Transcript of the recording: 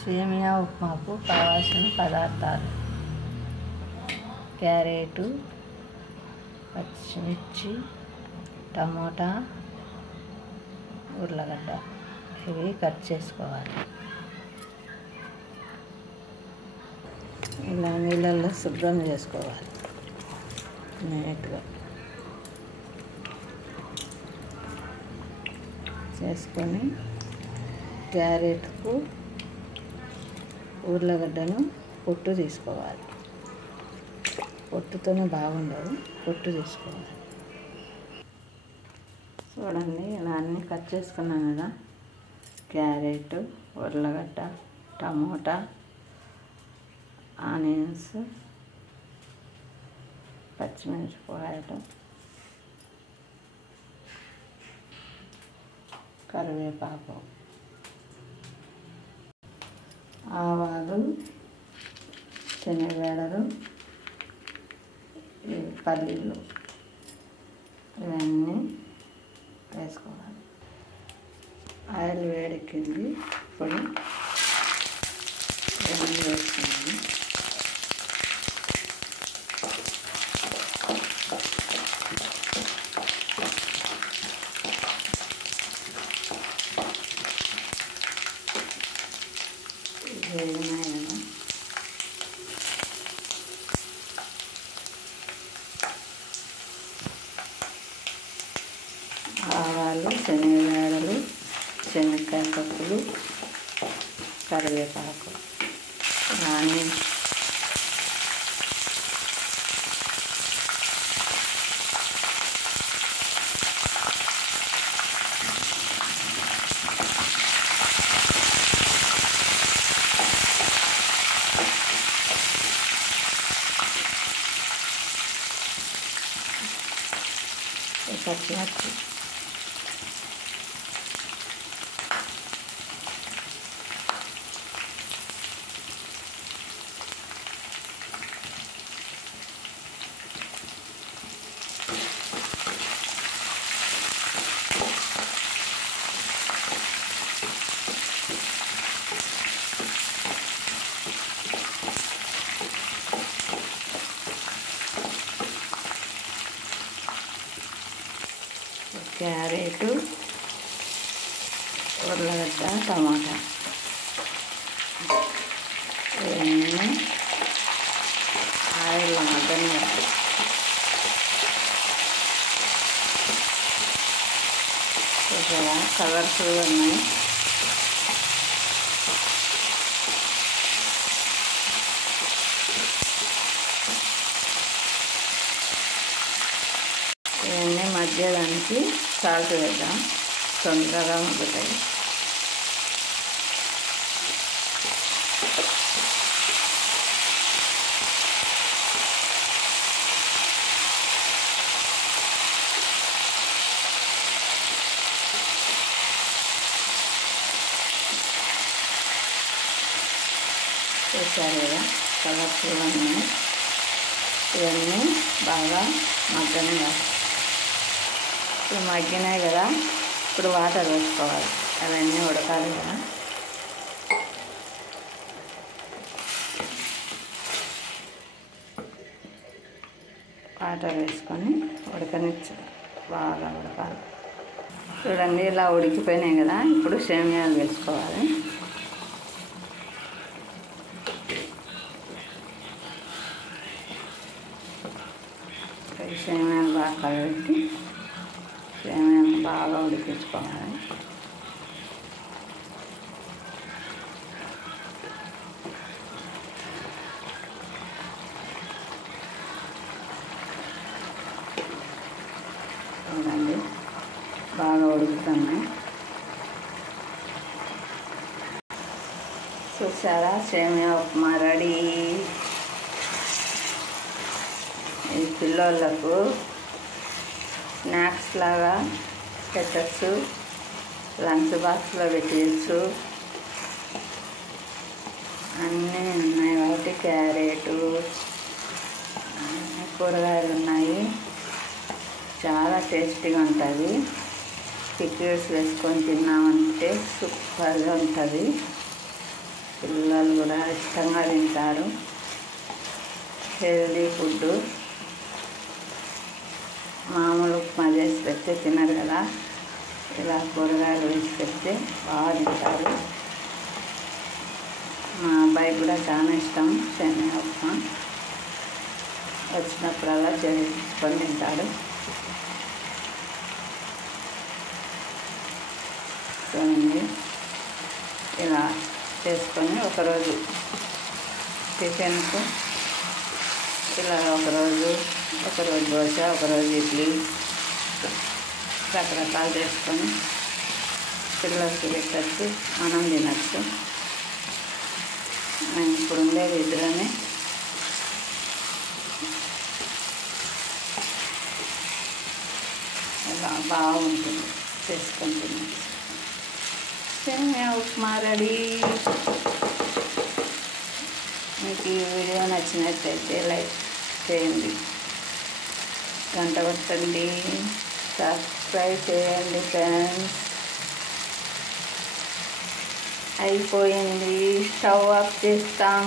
సేమియా ఉప్మాకు కావాల్సిన పదార్థాలు: క్యారెట్, పచ్చిమిర్చి, టమోటా, ఉర్లగడ్డ ఇవి కట్ చేసుకోవాలి. ఇలా నీళ్ళల్లో శుభ్రం చేసుకోవాలి నీట్గా. చేసుకొని క్యారెట్కు ఉర్లగడ్డను పొట్టు తీసుకోవాలి. పొట్టుతోనే బాగుండదు, పొట్టు తీసుకోవాలి. చూడండి, ఇలా అన్నీ కట్ చేసుకున్నాను కదా. క్యారెట్, ఉర్లగడ్డ, టమోటా, ఆనియన్స్, పచ్చిమిరపకాయలు, కరివేపాకు, ఆవాలు, శనగలు, పల్లీలు ఇవన్నీ వేసుకోవాలి. ఆయిల్ వేడెక్కింది, ఇప్పుడు ఇవన్నీ వేసుకున్నాము. వేగినాయి కదా, ఆవాలు, శనగలు, శనక్కాయ పప్పులు, కరివేపాకు అన్నీ పచ్చిమిర్చి, క్యారెట్, ఉర్లగడ్డ, టమాటా ఇవన్నీ ఆయిల్లో మగ్గనివ్వాలి. చూసారా, కలర్ఫుల్గా ఉన్నాయి. ఇవన్నీ మధ్యదానికి సాల్ట్ వేద్దాం, తొందరగా మగ్గుతాయి. చూసారు కదా, కలర్ఫుల్గా ఉన్నాయి. ఇవన్నీ బాగా మగ్గనివ్వాలి. ఇప్పుడు మగ్గినాయి కదా, ఇప్పుడు వాటర్ వేసుకోవాలి. అవన్నీ ఉడకాలి కదా. వాటర్ వేసుకొని ఉడకనిచ్చాలి, బాగా ఉడకాలి. చూడండి, ఇలా ఉడికిపోయినాయి కదా. ఇప్పుడు సేమియాలు వేసుకోవాలి. సేమియాలు బాగా కలబెట్టి సేమియాలు బాగా ఉడికించుకోవాలి. చూడండి, బాగా ఉడుకుతున్నాయి. చూసారా, సేమియా ఉప్మా రెడీ. ఈ పిల్లలకు స్నాక్స్ లాగా పెట్టచ్చు, లంచ్ బాక్స్లో పెట్టచ్చు. అన్నీ ఉన్నాయి కాబట్టి క్యారెట్, కూరగాయలు ఉన్నాయి. చాలా టేస్టీగా ఉంటుంది. పికిల్స్ వేసుకొని తిన్నామంటే సూపర్గా ఉంటుంది. పిల్లలు కూడా ఇష్టంగా తింటారు. Healthy food. మామూలు ఉప్మా చేసి పెడితే తినరు కదా, ఇలా కూరగాయలు వేసి పెడితే బాగా తింటారు. మా అబ్బాయికి కూడా చాలా ఇష్టం సేమియా ఉప్మా. వచ్చినప్పుడల్లా చేసుకొని తింటాడు. చూడండి, ఇలా చేసుకొని ఒకరోజు టిఫిన్కు ఇలా ఒకరోజు దోశ, ఒకరోజు ఇడ్లీ, రకరకాలు చేసుకొని పిల్లలకి పెట్టచ్చు, మనం తినచ్చు. మేము ఇప్పుడు ఉండేది ఇద్దరమే. ఇలా బాగుంటుంది చేసుకొని తినచ్చు. సేమియా ఉప్మా రెడీ. మీకు ఈ వీడియో నచ్చినట్లయితే లైక్ చేయండి, గంట కొట్టండి, సబ్స్క్రైబ్ చేయండి ఫ్రెండ్స్. అయిపోయింది, స్టవ్ ఆఫ్ చేస్తాం.